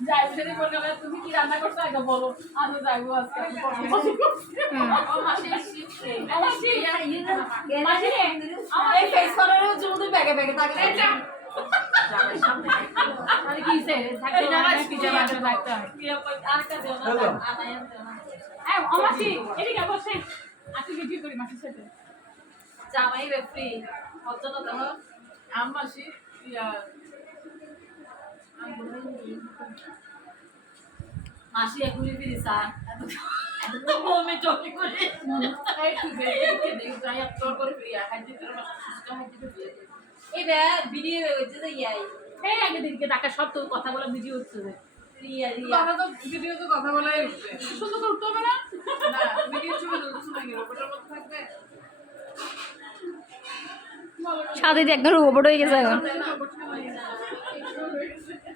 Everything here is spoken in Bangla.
যাই সেদিন বললে তুমি কি রান্না করছো আগে বলো আমি যাইবো আজকে এই ফেস করারও জলদি ব্যাগে ব্যাগে থাকে আরে কি সে থাকতে না পিজামা থাকতে আর কাজ না আনাই হ্যাঁ আমাসি এদিকে বসে আজকে ভিডিও করি মাসির সাথে জামাই রেফরি কত না দাও আমাসি ইয়া মাসি এগুলি দিছা তো মমে চকি করে এই ঠিক আছে দেখ যাই আপলোড করে ফিরিয়া হাইতে তোর সুস্কা হাইতে দিয়ে এটা ভিডিও হইছে যে ইয়াই এই আগে দিকে টাকা সব তো কথা বলা ভিডিও হচ্ছে রিয়া রিয়া বাবা তো ভিডিও তো কথা বলাই উঠবে শুধু তো উঠতে হবে না না ভিডিও ছবি তুলছ না কি রোবটের মতো থাকবে সাথে একদম রোবট হয়ে গেছে এখন